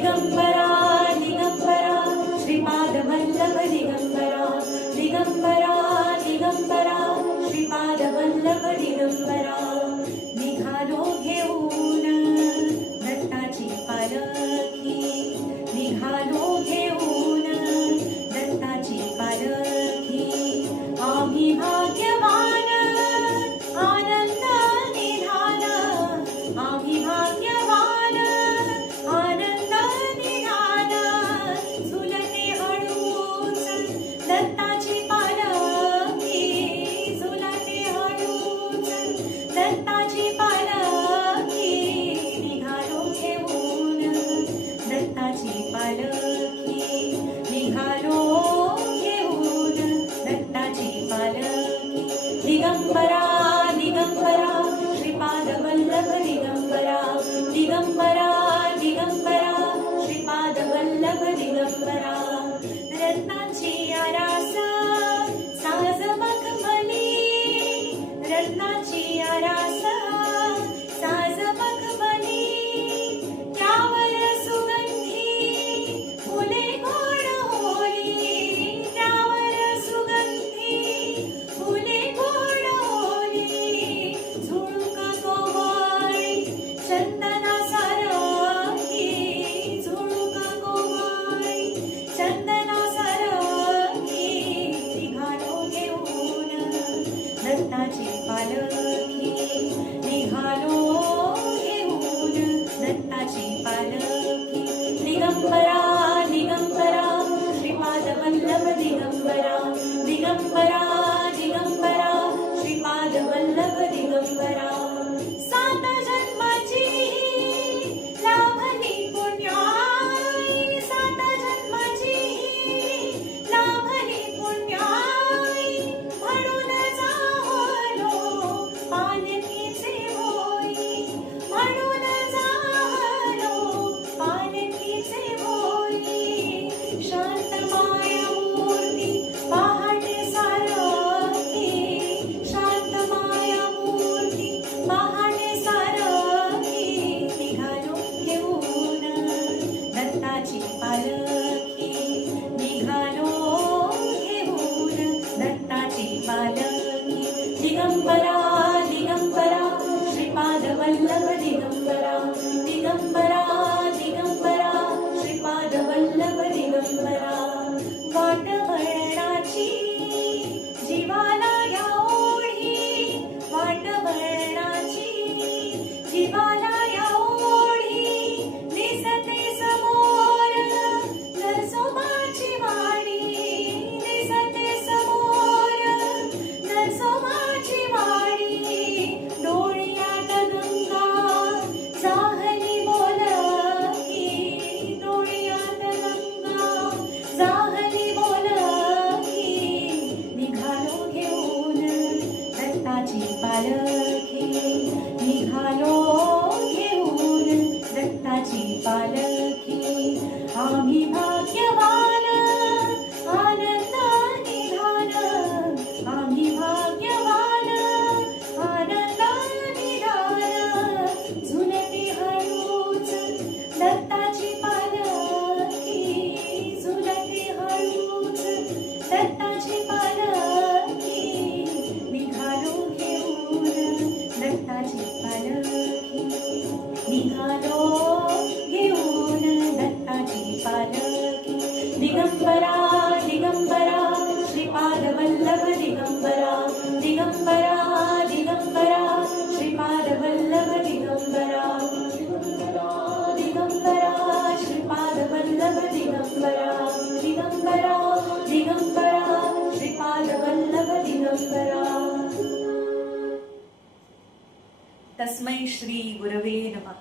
दिगंबरा दिगंबरा श्रीपाद वल्लभ दिगंबरा दिगंबरा दिगंबरा श्रीपाद वल्लभ दिगंबरा निघालो घेऊन दत्ताची पालखी निघालो घेऊन दत्ताची पालखी आम्ही भाग्यवान आनंद निधान आम्ही भाग्यवान आनंद निधान झुलते हळूच दत्ताची पालखी झुलते हळूच दत्ताची पालखी निघालो घेऊन दत्ताची पालखी निघालो घेऊन दत्ताची पालखी दिगंबरा दिगंबरा श्रीपाद वल्लभ दिगंबरा दिगंबरा दिगंबरा श्रीपाद वल्लभ दिगंबरा रत्नाची आरास साज मखमली रत्नाची आरास साज मखमली त्यावर सुगंधी फुले गोड होली त्यावर सुगंधी फुले गोड होली झुळका कोवळी चंदना सारखी झुळका कोवळी चंदना सारखी निघालो घेऊन दत्ताची पालखी निघालो घेऊन दत्ताची पालखी दिगंबरा दिगंबरा श्रीपाद वल्लभ दिगंबरा दिगंबरा दिगंबरा श्रीपाद वल्लभ दिगंबरा सात जन्माची लाभली पुण्याई सात जन्माची लाभली पुण्याई म्हणून जाहलो पालखीचे होई म्हणून जाहलो पालखीचे होई शांत माया मूर्ती पहाटे सारखी शांत माया मूर्ती पहाटे सारखी निघालो घेऊन दत्ताची पालखी निघालो घेऊन दत्ताची पालखी दिगंबरा दिगंबरा श्रीपाद वल्लभ दिगंबरा दिगंबरा दिगंबरा श्रीपाद वल्लभ दिगंबरा वाट वळणाची जीवाला या ओढी वाट वळणाची जीवाला या ओढी दिसते समोर नरसोबाची वाडी दिसते समोर नरसोबाची वाडी डोळ्यात गंगा जाहली बोलकी डोळ्यात गंगा जाहली बोलकी निघालो घेऊन दत्ताची पालखी निघालो घेऊन दत्ताची पालखी आम्ही भाग्यवान आनंद निधान आम्ही भाग्यवान आनंद निधान झुलते हळूच दत्ताची पालखी झुलते हळूच दत्ताची पालखी निघालो घेऊन दत्ताची पालखी निघालो घेऊन दत्ताची पालखी दिगंबरा दिगंबरा श्रीपाद वल्लभ दिगंबरा दिगंबरा दिगंबरा श्रीपाद वल्लभ दिगंबरा दिगंबरा श्रीपाद वल्लभ दिगंबरा दिगंबरा दिगंबरा श्रीपाद वल्लभ दिगंबरा तस्मै श्री गुरवे नमः।